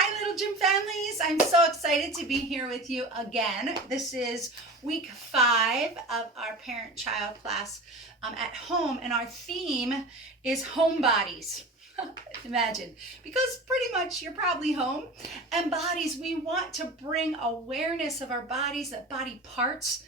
Hi, Little Gym families. I'm so excited to be here with you again. This is week 5 of our parent-child class at home, and our theme is home bodies. Imagine, because pretty much you're probably home, and bodies, we want to bring awareness of our bodies, the body parts,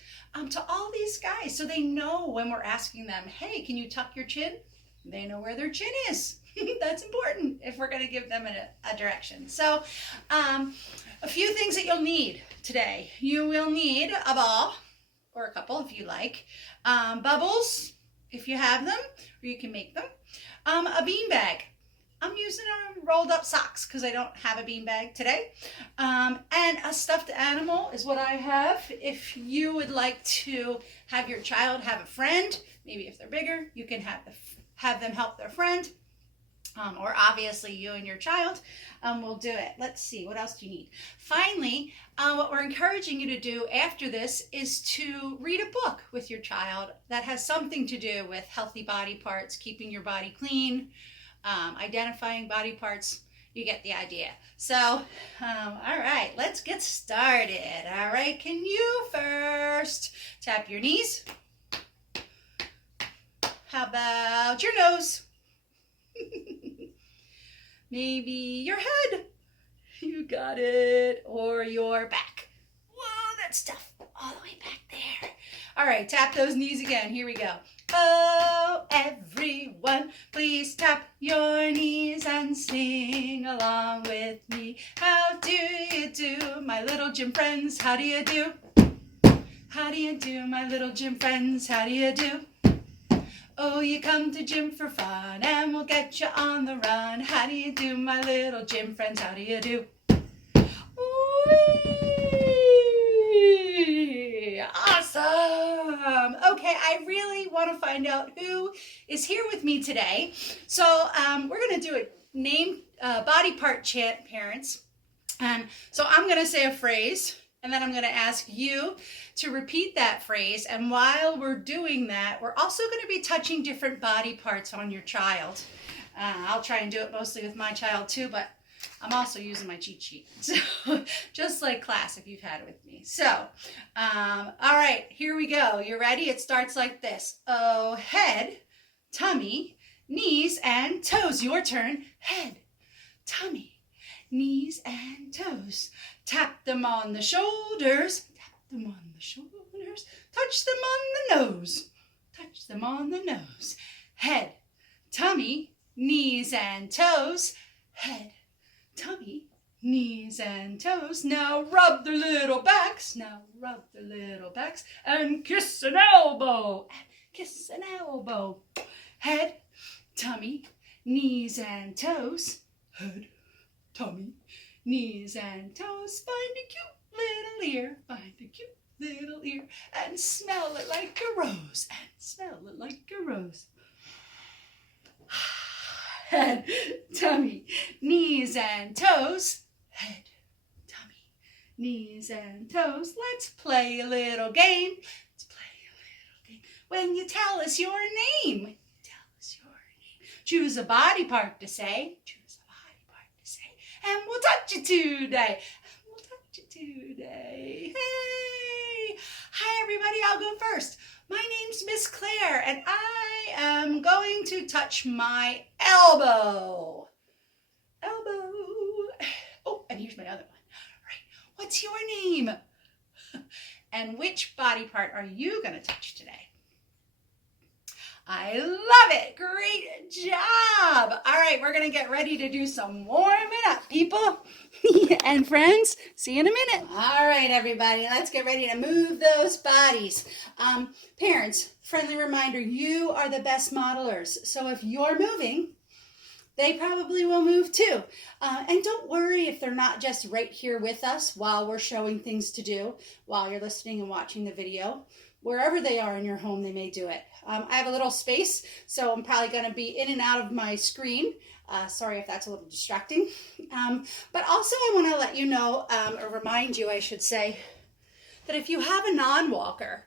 to all these guys so they know when we're asking them, hey, can you tuck your chin? They know where their chin is. That's important if we're going to give them a direction. So a few things that you'll need today. You will need a ball, or a couple if you like, bubbles if you have them, or you can make them, a bean bag. I'm using rolled up socks because I don't have a bean bag today. And a stuffed animal is what I have. If you would like to have your child have a friend, maybe if they're bigger, you can have them help their friend. Or obviously you and your child will do it. Let's see, what else do you need? Finally, what we're encouraging you to do after this is to read a book with your child that has something to do with healthy body parts, keeping your body clean, identifying body parts. You get the idea. So, all right, let's get started. All right, can you first tap your knees? How about your nose? Maybe your head. You got it. Or your back. Whoa, that's tough. All the way back there. All right, tap those knees again. Here we go. Oh, everyone, please tap your knees and sing along with me. How do you do, my little gym friends? How do you do? How do you do, my little gym friends? How do you do? Oh, you come to gym for fun and we'll get you on the run. How do you do, my little gym friends? How do you do? Whee! Awesome. Okay, I really want to find out who is here with me today. So we're going to do a name body part chant, parents. And so I'm going to say a phrase, and then I'm going to ask you to repeat that phrase. And while we're doing that, we're also going to be touching different body parts on your child. I'll try and do it mostly with my child too, but I'm also using my cheat sheet. So just like class if you've had it with me. So, all right, here we go. You ready? It starts like this. Oh, head, tummy, knees, and toes. Your turn. Head, tummy, knees, and toes. Tap them on the shoulders. Tap them on the shoulders. Touch them on the nose. Touch them on the nose. Head, tummy, knees, and toes. Head, tummy, knees, and toes. Now rub their little backs. Now rub their little backs. And kiss an elbow. And kiss an elbow. Head, tummy, knees, and toes. Head, tummy, knees, and toes. Find a cute little ear. Find a cute little ear. And smell it like a rose. And smell it like a rose. Head, tummy, knees, and toes. Head, tummy, knees, and toes. Let's play a little game. Let's play a little game. When you tell us your name. When you tell us your name. Choose a body part to say. Choose a body part to say. And we'll touch you today. And we'll touch you today. Hey! Hi, everybody. I'll go first. My name's Miss Clare, and I am going to touch my elbow. Elbow. Oh, and here's my other one. All right. What's your name? And which body part are you going to touch today? I love it. Great job. All right, we're going to get ready to do some warming up, people. And friends, see you in a minute. All right, everybody, let's get ready to move those bodies. Parents, friendly reminder, you are the best modelers. So if you're moving, they probably will move too. And don't worry if they're not just right here with us while we're showing things to do, while you're listening and watching the video. Wherever they are in your home, they may do it. I have a little space, so I'm probably going to be in and out of my screen. Sorry if that's a little distracting. But also I want to let you know, or remind you, I should say, that if you have a non-walker,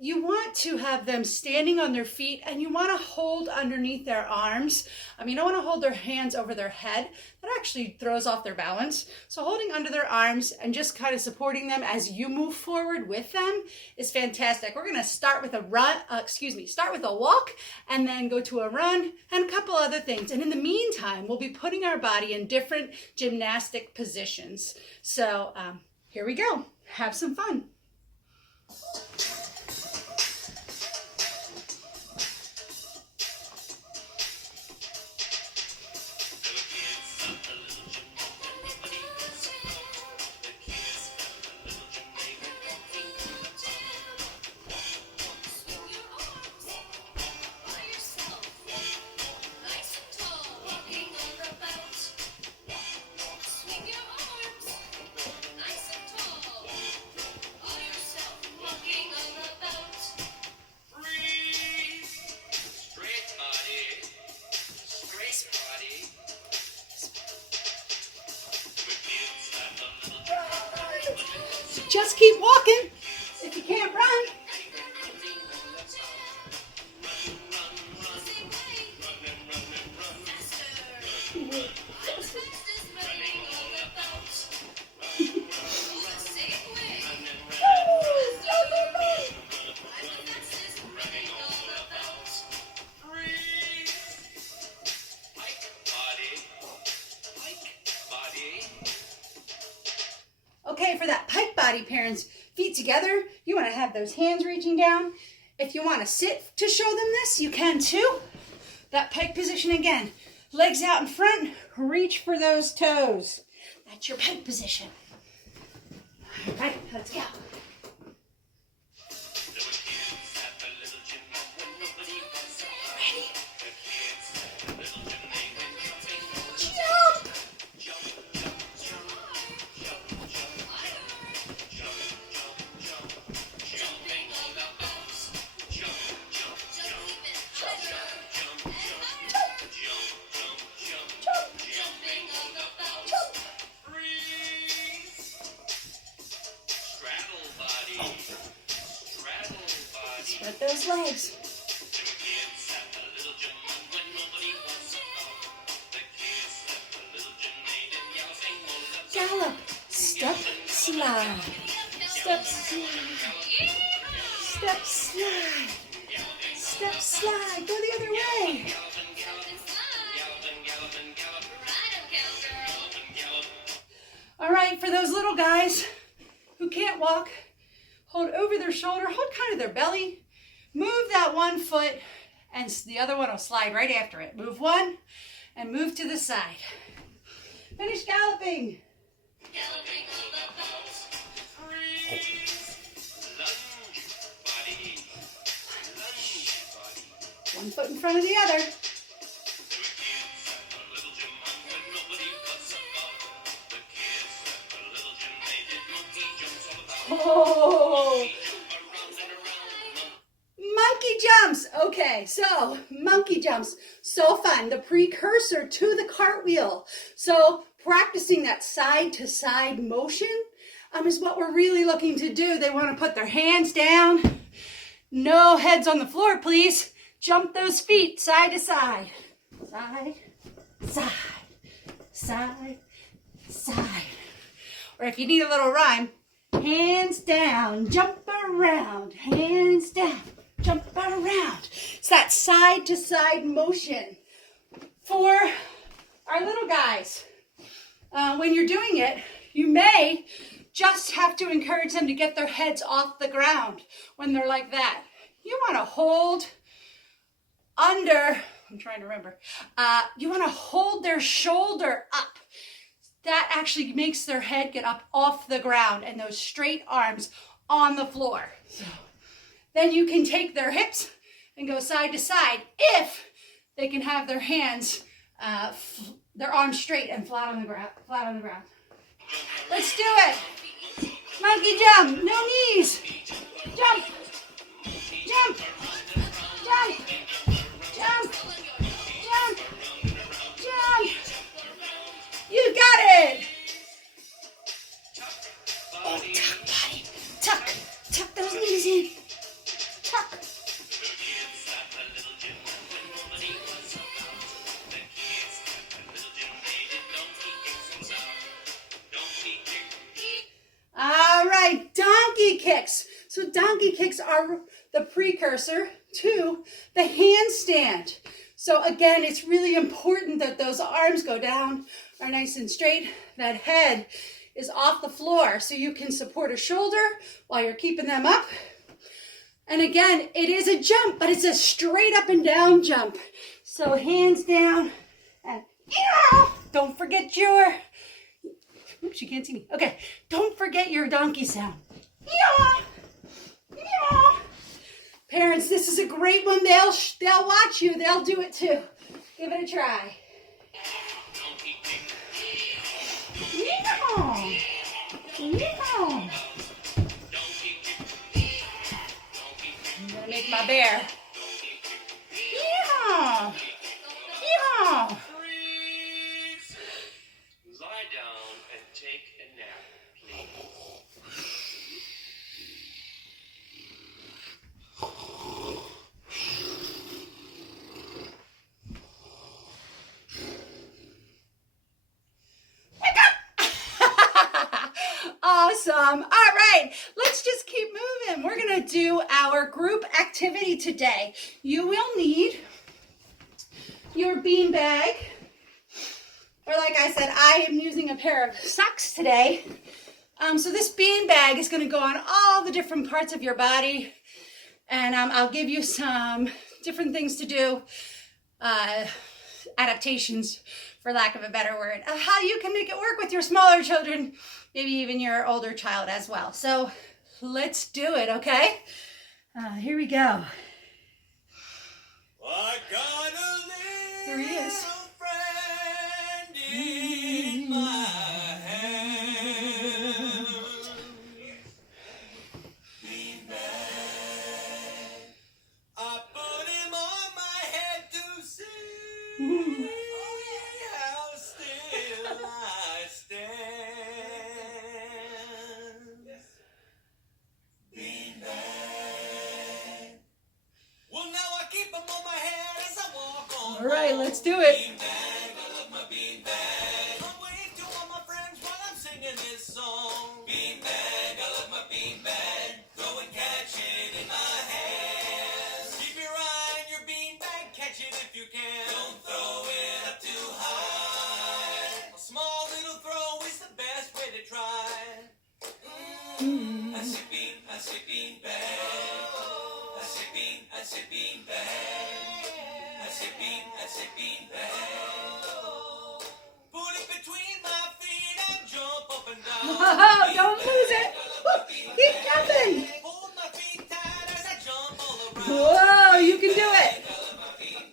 you want to have them standing on their feet, and you want to hold underneath their arms. You don't want to hold their hands over their head. That actually throws off their balance. So holding under their arms and just kind of supporting them as you move forward with them is fantastic. We're going to start with a start with a walk and then go to a run and a couple other things. And in the meantime, we'll be putting our body in different gymnastic positions. So here we go. Have some fun. Just keep walking if you can't run. Okay, for that pike body, parents, feet together, you want to have those hands reaching down. If you want to sit to show them this, you can too. That pike position again. Legs out in front, reach for those toes. That's your pike position. All right, let's go. Spread those legs. Gallop, step, slide, step, slide, step, slide, step, slide. Go the other way. All right, for those little guys who can't walk, hold over their shoulder, hold kind of their belly. Move that one foot and the other one will slide right after it. Move one and move to the side. Finish galloping. Galloping on the boat. Freeze. Lunge body. Lunge body. One foot in front of the other. Oh, monkey jumps. Okay, so monkey jumps, so fun. The precursor to the cartwheel. So practicing that side to side motion is what we're really looking to do. They want to put their hands down. No heads on the floor, please. Jump those feet side to side. Side, side, side, side. Or if you need a little rhyme, hands down, jump around, hands down, jump around. It's that side to side motion. For our little guys, when you're doing it, you may just have to encourage them to get their heads off the ground when they're like that. You want to hold under, I'm trying to remember, you want to hold their shoulder up. That actually makes their head get up off the ground and those straight arms on the floor. So then you can take their hips and go side to side if they can have their hands, their arms straight and flat on the ground. Let's do it. Monkey jump, no knees. Jump, jump, jump, jump, jump, jump. You got it. Oh, tuck, buddy. Tuck those knees in. donkey kicks are the precursor to the handstand. So again, it's really important that those arms go down, are nice and straight, that head is off the floor so you can support a shoulder while you're keeping them up. And again, it is a jump, but it's a straight up and down jump. So hands down and don't forget your, oops, you can't see me. Okay, don't forget your donkey sound. Parents, this is a great one. They'll watch you. They'll do it too. Give it a try. I'm gonna make my bear. Yeehaw! Yeehaw! Freeze! Lie down and take a nap, please. Awesome. All right, let's just keep moving. We're going to do our group activity today. You will need your bean bag, or like I said, I am using a pair of socks today. So this bean bag is going to go on all the different parts of your body, and I'll give you some different things to do, adaptations, for lack of a better word, how you can make it work with your smaller children, maybe even your older child as well. So let's do it, okay? Here we go. I got a Here he is. little friend in my hand. I put him on my head to see how still I stand. Well, now I keep him on my head as I walk on. All right, let's do it. Beanbag, I love my beanbag. I wave to all my friends while I'm singing this song. Beanbag, I love my beanbag. Go and catch it in my hands. Keep your eye on your beanbag, catch it if you can. Don't throw it up too high. A small little throw is the best way to try. I say beanbag. I say beanbag. I say beanbag. Put it between my feet and jump up and down. Oh, don't lose it. Keep jumping. Hold my feet tight as I jump all around. Whoa, you can do it.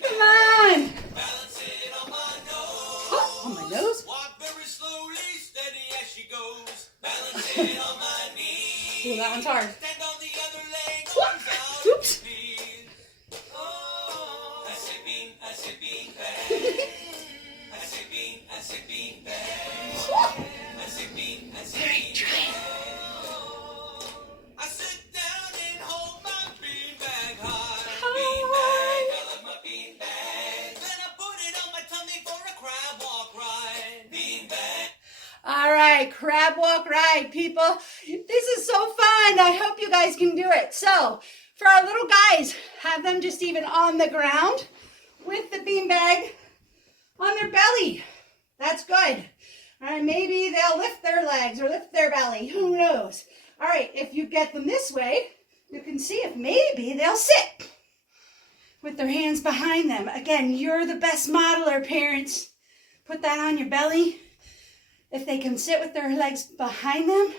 Come on. Balance it on my nose. Oh, on my nose? Walk very slowly, steady as she goes. Balance it on my knees. Ooh, that one's hard. Stand on the other leg, Whoop. arms out. Oops. Please. Oh, I say beanbag. I say beanbag. I say beanbag. I say beanbag. I sit down and hold my beanbag high. Beanbag, I love my beanbag. Then I put it on my tummy for a crab walk ride. Beanbag. All right, crab walk ride, people. This is so fun. I hope you guys can do it. So for our little guys, have them just even on the ground with the beanbag on their belly. That's good. All right, maybe they'll lift their legs or lift their belly. Who knows? All right, if you get them this way, you can see if maybe they'll sit with their hands behind them. Again, you're the best modeler, parents. Put that on your belly. If they can sit with their legs behind them,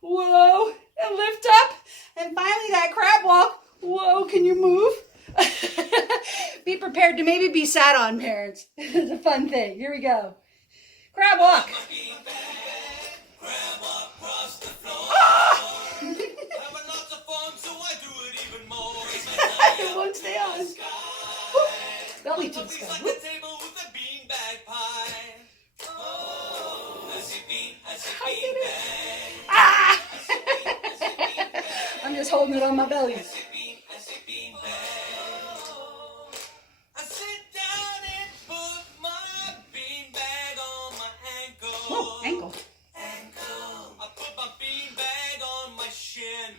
whoa, and lift up. And finally that crab walk, whoa, can you move? Be prepared to maybe be sat on, parents. It's a fun thing. Here we go. Crab walk. Crab walk across the floor. Ah! Having lots of fun, so I do it even more. It won't stay on. Whoop. Belly to the sky. Like Whoop. a table with a beanbag pie. Oh, I say I did it. beanbag. Ah! I'm just holding it on my belly. I say beanbag. I sit down and put my beanbag on my ankle. Oh, ankle. I put my beanbag on my shin.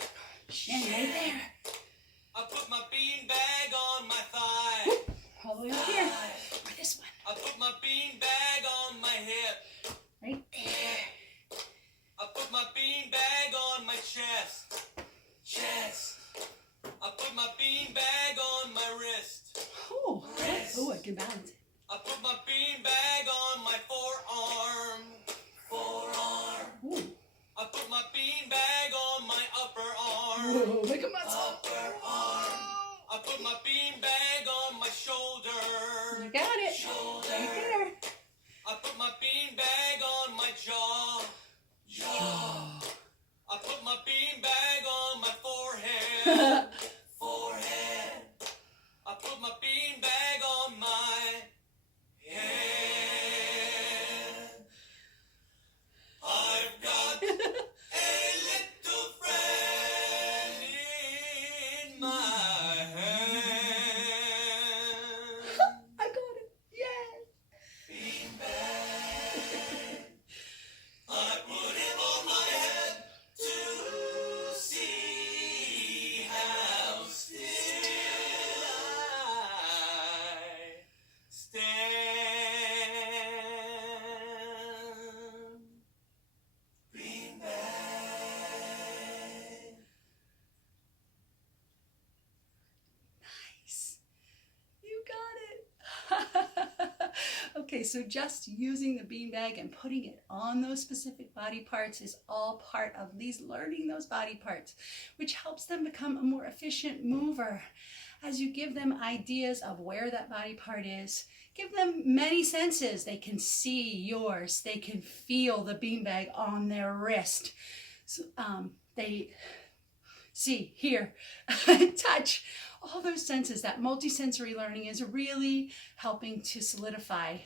Shin right can balance it. I put my beanbag on my forearm. Ooh. I put my beanbag on my upper arm. Whoa, make a muscle. Upper arm. I put my beanbag on my shoulder. You got it. Shoulder. Right there. I put my beanbag on my jaw. Jaw. I put my beanbag on my forehead. Forehead. I put my beanbag on my head. I've got a little friend in my hand. I got it. Yeah. Beanbag. I put him on my head to see how still I stand. Beanbag. Nice. You got it. Okay, so just using the beanbag and putting it on those specific body parts is all part of these learning those body parts, which helps them become a more efficient mover. As you give them ideas of where that body part is, give them many senses. They can see yours. They can feel the beanbag on their wrist. So, they see, hear, touch, all those senses. That multisensory learning is really helping to solidify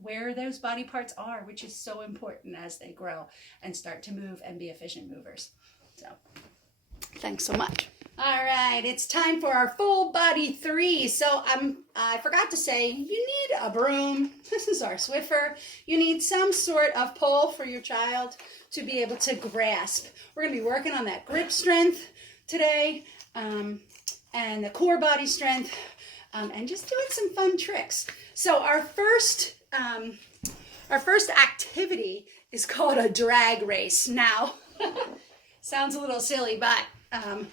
where those body parts are, which is so important as they grow and start to move and be efficient movers. So, thanks so much. All right, it's time for our full body 3. So I forgot to say, you need a broom. This is our Swiffer. You need some sort of pole for your child to be able to grasp. We're going to be working on that grip strength today, and the core body strength, and just doing some fun tricks. So our first activity is called a drag race. Now, sounds a little silly, but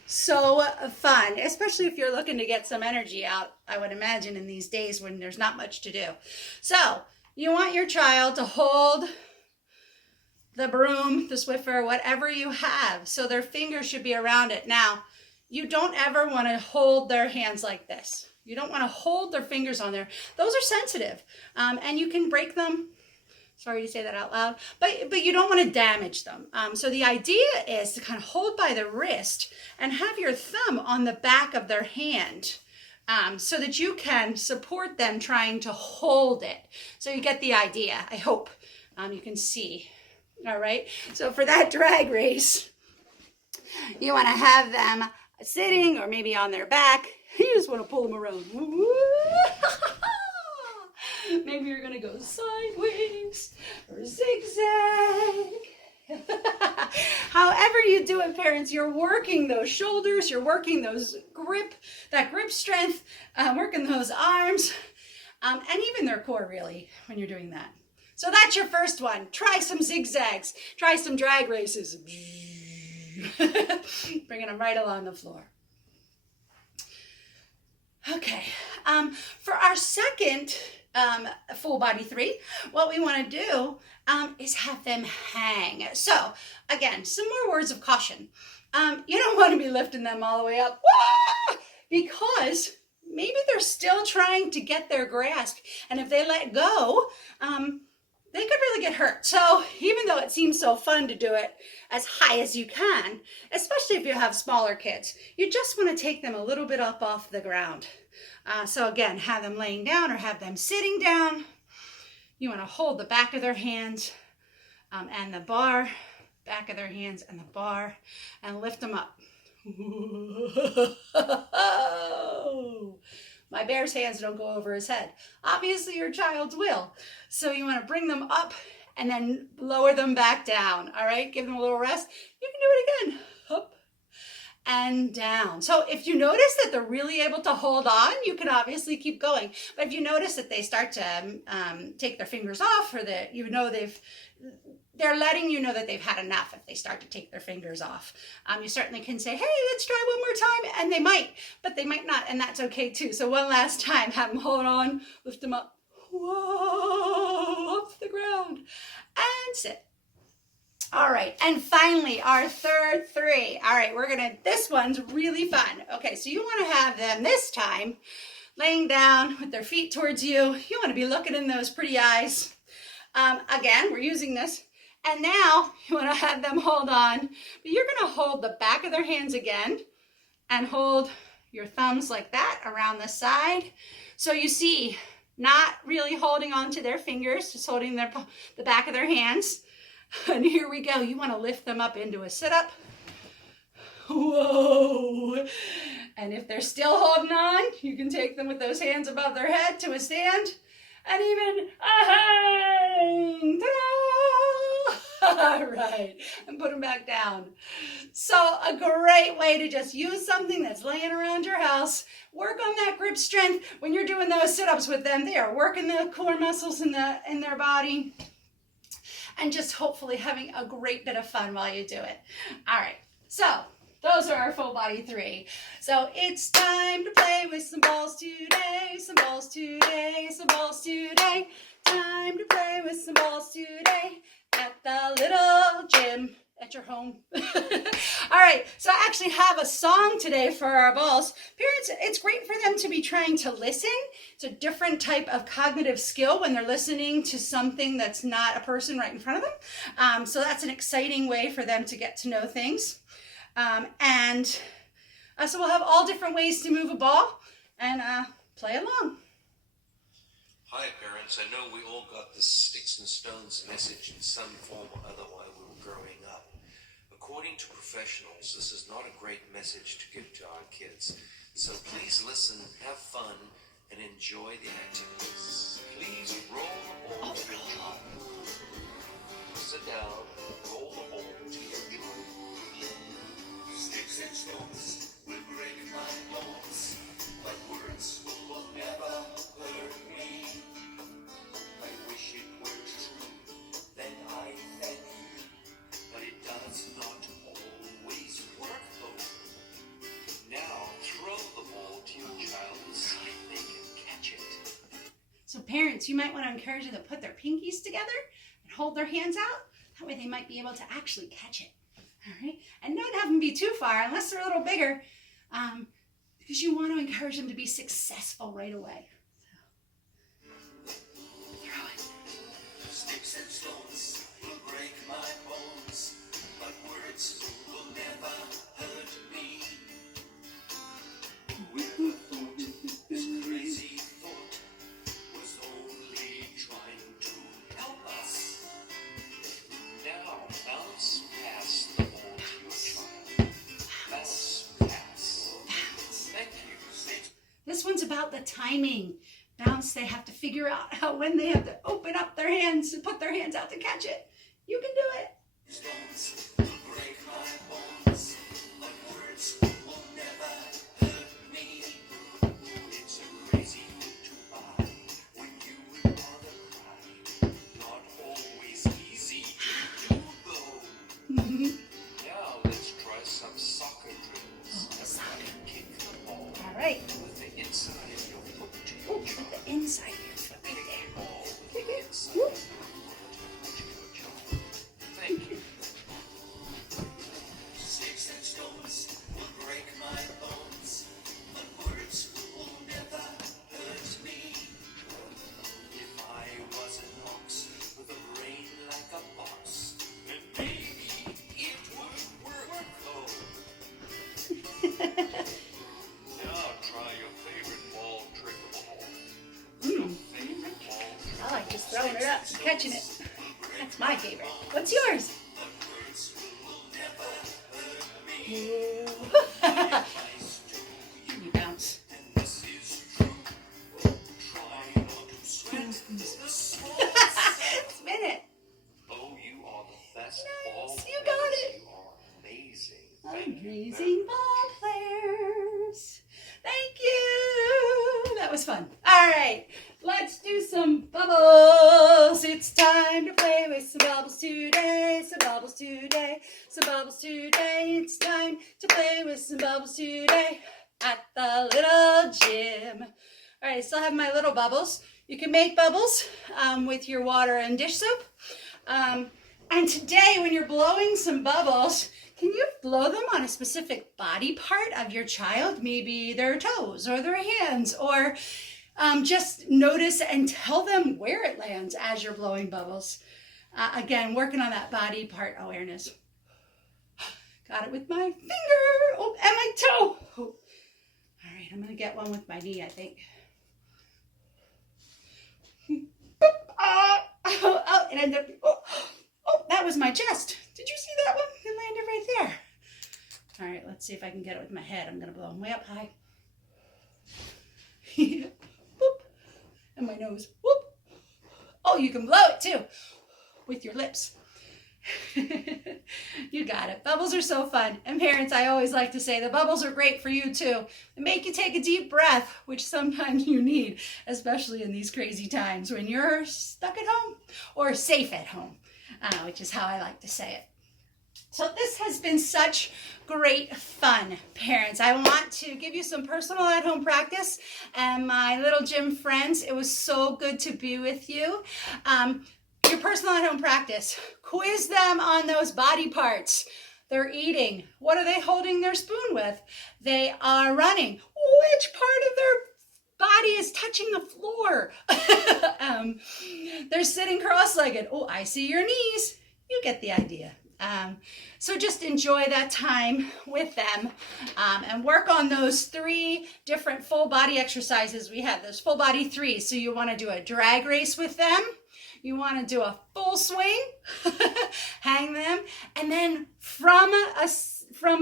so fun, especially if you're looking to get some energy out, I would imagine, in these days when there's not much to do. So you want your child to hold the broom, the Swiffer, whatever you have, so their fingers should be around it. Now, you don't ever want to hold their hands like this. You don't want to hold their fingers on there. Those are sensitive, and you can break them. Sorry to say that out loud, but you don't want to damage them. So the idea is to kind of hold by the wrist and have your thumb on the back of their hand, so that you can support them trying to hold it. So you get the idea, I hope. You can see. All right, so for that drag race, you want to have them sitting or maybe on their back. You just want to pull them around. Maybe you're going to go sideways or zigzag. However you do it, parents, you're working those shoulders, you're working that grip strength, working those arms, and even their core, really, when you're doing that. So that's your first one. Try some zigzags. Try some drag races. Bringing them right along the floor. Okay. For our second full body 3, what we want to do is have them hang. So again, some more words of caution. You don't want to be lifting them all the way up, because maybe they're still trying to get their grasp, and if they let go, they could really get hurt. So even though it seems so fun to do it as high as you can, especially if you have smaller kids, you just want to take them a little bit up off the ground. So again, have them laying down or have them sitting down. You want to hold the back of their hands and the bar, back of their hands and the bar, and lift them up. My bear's hands don't go over his head. Obviously, your child's will. So you want to bring them up and then lower them back down. All right, give them a little rest. You can do it again. Up and down. So if you notice that they're really able to hold on, you can obviously keep going. But if you notice that they start to take their fingers off, or that they've they're letting you know that they've had enough if they start to take their fingers off. You certainly can say, hey, let's try one more time. And they might, but they might not. And that's okay too. So one last time, have them hold on, lift them up. Whoa, off the ground. And sit. All right. And finally, our third three. All right, this one's really fun. Okay, so you want to have them this time laying down with their feet towards you. You want to be looking in those pretty eyes. Again, we're using this. And now you want to have them hold on, but you're going to hold the back of their hands again and hold your thumbs like that around the side. So you see, not really holding on to their fingers, just holding the back of their hands. And here we go. You want to lift them up into a sit-up. Whoa. And if they're still holding on, you can take them with those hands above their head to a stand. And even a hang. All right, and put them back down. So a great way to just use something that's laying around your house. Work on that grip strength. When you're doing those sit-ups with them, they are working the core muscles in their body. And just hopefully having a great bit of fun while you do it. All right, so those are our full body three. So it's time to play with some balls today, some balls today, some balls today. Time to play with some balls today at the little gym at your home. All right, so I actually have a song today for our balls. Parents, it's great for them to be trying to listen. It's a different type of cognitive skill when they're listening to something that's not a person right in front of them. So that's an exciting way for them to get to know things. So we'll have all different ways to move a ball and play along. Hi parents, I know we all got the sticks and stones message in some form or other while we were growing up. According to professionals, this is not a great message to give to our kids. So please listen, have fun, and enjoy the activities. Please roll the ball to your child. Sit down, roll the ball to your child. Sticks and stones will break my bones, but words will never hurt me. I wish it were true, then I thank you, but it does not always work though. Now throw the ball to your child and see if they can catch it. So parents, you might want to encourage them to put their pinkies together and hold their hands out. That way they might be able to actually catch it. All right, and don't have them be too far unless they're a little bigger, because you want to encourage them to be successful right away. So, throw it. Sticks and stones will break my bones, but words will never hurt me. Whoever thought this crazy thought was only trying to help us. Now bounce past the ball to your child. Bounce pass. Thank you. This one's about the timing. Bounce, they have to figure out when they have to open up their hands and put their hands out to catch it. You can do it. Stones will break my bones, but words will never hurt me. It's a crazy thing to buy when you are the cry. Not always easy to do though. Now let's try some soccer drills. Everybody kick the ball. All right. With the inside of your foot to Oh, your with child. the inside of your foot right Kick there. the ball with Kick the it. inside Whoop. of your foot to your child. Thank you. Sticks and stones will break my bones, but words will never hurt me. If I was an ox with a brain like a box, then maybe it would work though. Now try your favorite ball trick of all. Your favorite ball trick. I like just throwing it up and catching it. That's my favorite. What's yours? You bounce. Spin it. Oh, you are the best Nice, ball you players. got it. You are amazing. Thank you. Amazing ball players. Thank you. That was fun. All right, let's do some bubbles. It's time to play with some bubbles today. Some bubbles today. Some bubbles today. It's time to play with some bubbles today at the little gym. All right, I still have my little bubbles. You can make bubbles with your water and dish soap. And today, when you're blowing some bubbles, can you blow them on a specific body part of your child? Maybe their toes or their hands, or just notice and tell them where it lands as you're blowing bubbles. Again, working on that body part awareness. Got it with my finger. Oh, and my toe. Oh. All right, I'm going to get one with my knee, I think. It ended up, that was my chest. Did you see that one? It landed right there. All right, let's see if I can get it with my head. I'm going to blow them way up high. Whoop. And my nose. Whoop. Oh, you can blow it too with your lips. You got it. Bubbles are so fun. And parents, I always like to say the bubbles are great for you too. They make you take a deep breath, which sometimes you need, especially in these crazy times when you're stuck at home or safe at home, which is how I like to say it. So this has been such great fun, parents. I want to give you some personal at-home practice. And my little gym friends, it was so good to be with you. Your personal at-home practice, quiz them on those body parts. They're eating. What are they holding their spoon with? They are running. Which part of their body is touching the floor? They're sitting cross-legged. Oh, I see your knees. You get the idea. So just enjoy that time with them and work on those 3 different full body exercises we have, those full body 3. So you want to do a drag race with them. You want to do a full swing, hang them, and then from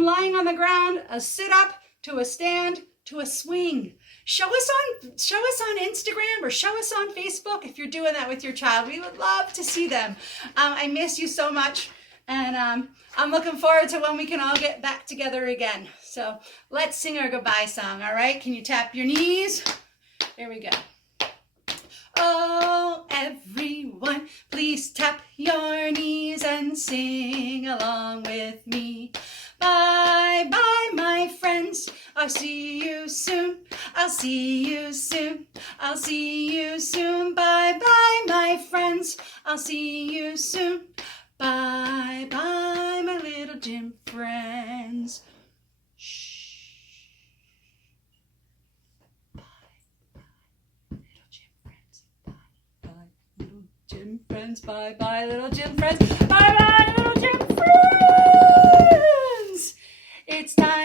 lying on the ground, a sit up to a stand to a swing. Show us on Instagram or show us on Facebook if you're doing that with your child. We would love to see them. I miss you so much, and I'm looking forward to when we can all get back together again. So let's sing our goodbye song, all right? Can you tap your knees? Here we go. Oh, everyone, please tap your knees and sing along with me. Bye, bye, my friends. I'll see you soon. I'll see you soon. I'll see you soon. Bye, bye, my friends. I'll see you soon. Bye, bye, my little gym friends. Shh. Gym friends, bye bye little gym friends, bye bye little gym friends. It's time